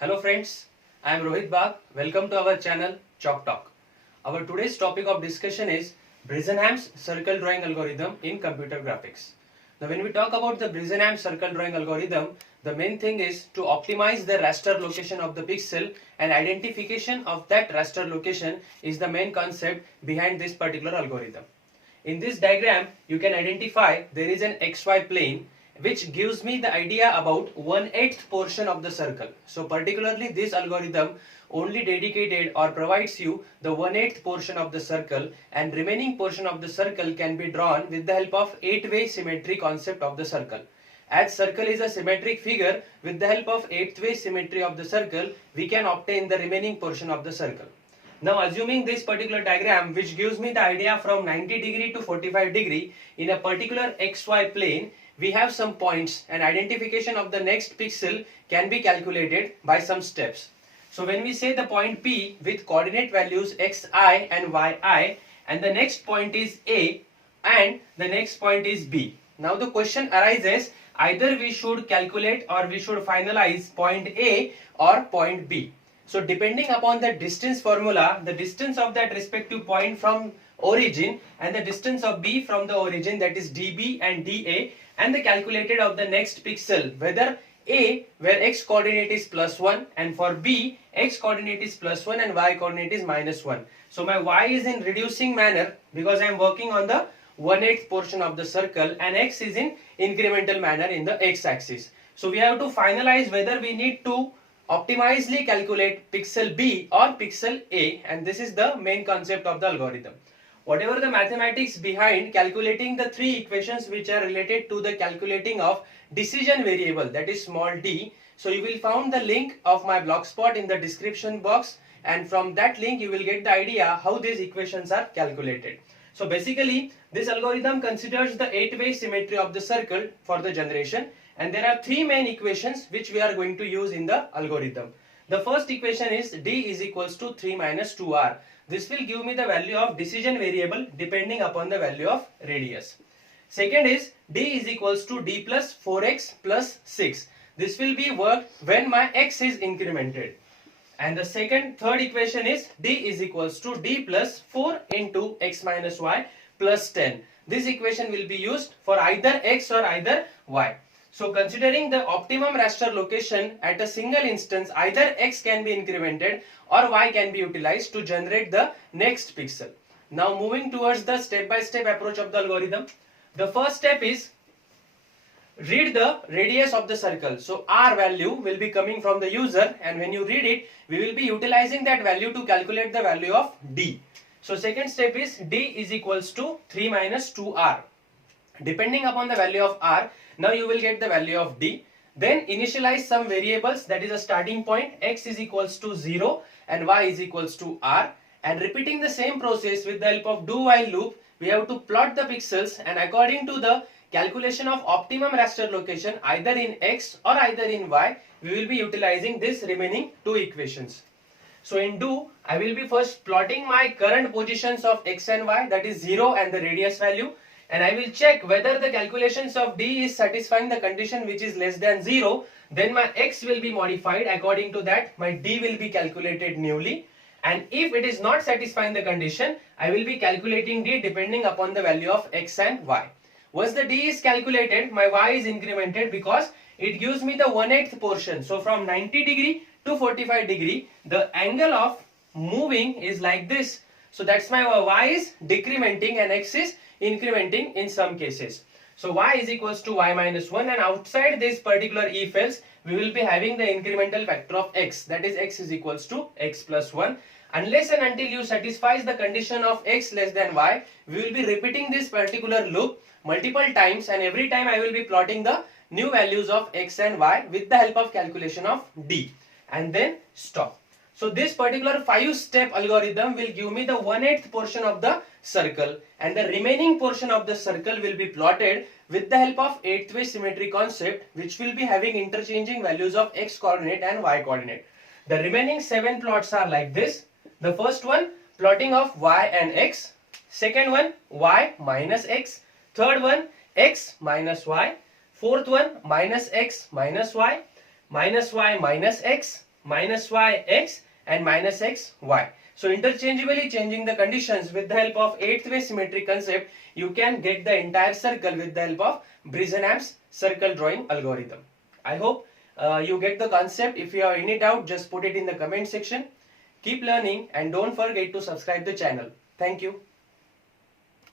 Hello friends, I am Rohit Bag. Welcome to our channel Chalk Talk. Our today's topic of discussion is Bresenhams circle drawing algorithm in computer graphics. Now when we talk about the Bresenhams circle drawing algorithm, the main thing is to optimize the raster location of the pixel, and identification of that raster location is the main concept behind this particular algorithm. In this diagram, you can identify there is an XY plane which gives me the idea about 1/8 portion of the circle. So particularly this algorithm only dedicated or provides you the 1/8 portion of the circle, and remaining portion of the circle can be drawn with the help of 8-way symmetry concept of the circle. As circle is a symmetric figure, with the help of 8th-way symmetry of the circle, we can obtain the remaining portion of the circle. Now assuming this particular diagram which gives me the idea from 90 degree to 45 degree in a particular XY plane, we have some points, and identification of the next pixel can be calculated by some steps. So when we say the point P with coordinate values xi and yi, and the next point is A and the next point is B. Now the question arises, either we should calculate or we should finalize point A or point B. So depending upon the distance formula, the distance of that respective point from origin and the distance of B from the origin, that is dB and dA, and the calculated of the next pixel, whether A where x coordinate is +1 and for B x coordinate is +1 and y coordinate is -1. So my y is in reducing manner because I am working on the 1/8 portion of the circle, and x is in incremental manner in the x axis. So we have to finalize whether we need to optimizely calculate pixel B or pixel A, and this is the main concept of the algorithm. Whatever the mathematics behind calculating the three equations which are related to the calculating of decision variable, that is small d, so you will find the link of my blogspot in the description box, and from that link you will get the idea how these equations are calculated. So basically this algorithm considers the 8-way symmetry of the circle for the generation, and there are three main equations which we are going to use in the algorithm. The first equation is d is equals to 3 minus 2r. This will give me the value of decision variable depending upon the value of radius. Second is d is equals to d plus 4x plus 6. This will be worked when my x is incremented. And the third equation is d is equals to d plus 4 into x minus y plus 10. This equation will be used for either x or either y. So considering the optimum raster location at a single instance, either x can be incremented or y can be utilized to generate the next pixel. Now moving towards the step-by-step approach of the algorithm. The first step is read the radius of the circle. So r value will be coming from the user, and when you read it, we will be utilizing that value to calculate the value of d. So second step is d is equals to 3 minus 2r. Depending upon the value of r, now you will get the value of d. Then initialize some variables, that is a starting point, x is equals to 0 and y is equals to r, and repeating the same process with the help of do while loop, we have to plot the pixels, and according to the calculation of optimum raster location either in x or either in y, we will be utilizing this remaining two equations. So in do, I will be first plotting my current positions of x and y, that is 0 and the radius value, and I will check whether the calculations of d is satisfying the condition which is less than 0. Then my x will be modified, according to that my d will be calculated newly, and if it is not satisfying the condition, I will be calculating d depending upon the value of x and y. Once the d is calculated, my y is incremented because it gives me the 1/8 portion. So from 90 degree to 45 degree, the angle of moving is like this. So that's my y is decrementing and x is incrementing in some cases. So y is equals to y minus 1, and outside this particular if else, we will be having the incremental factor of x, that is x is equals to x plus 1. Unless and until you satisfies the condition of x less than y, we will be repeating this particular loop multiple times, and every time I will be plotting the new values of x and y with the help of calculation of d, and then stop. So this particular 5-step algorithm will give me the 1/8 portion of the circle, and the remaining portion of the circle will be plotted with the help of 8th-way symmetry concept, which will be having interchanging values of x coordinate and y coordinate. The remaining 7 plots are like this. The first one, plotting of y and x. Second one, y minus x. Third one, x minus y. Fourth one, minus x minus y minus x. minus y x and minus x y. So interchangeably changing the conditions with the help of 8th way symmetry concept, you can get the entire circle with the help of Bresenhams circle drawing algorithm. I hope you get the concept. If you have any doubt, just put it in the comment section. Keep learning and don't forget to subscribe the channel. Thank you.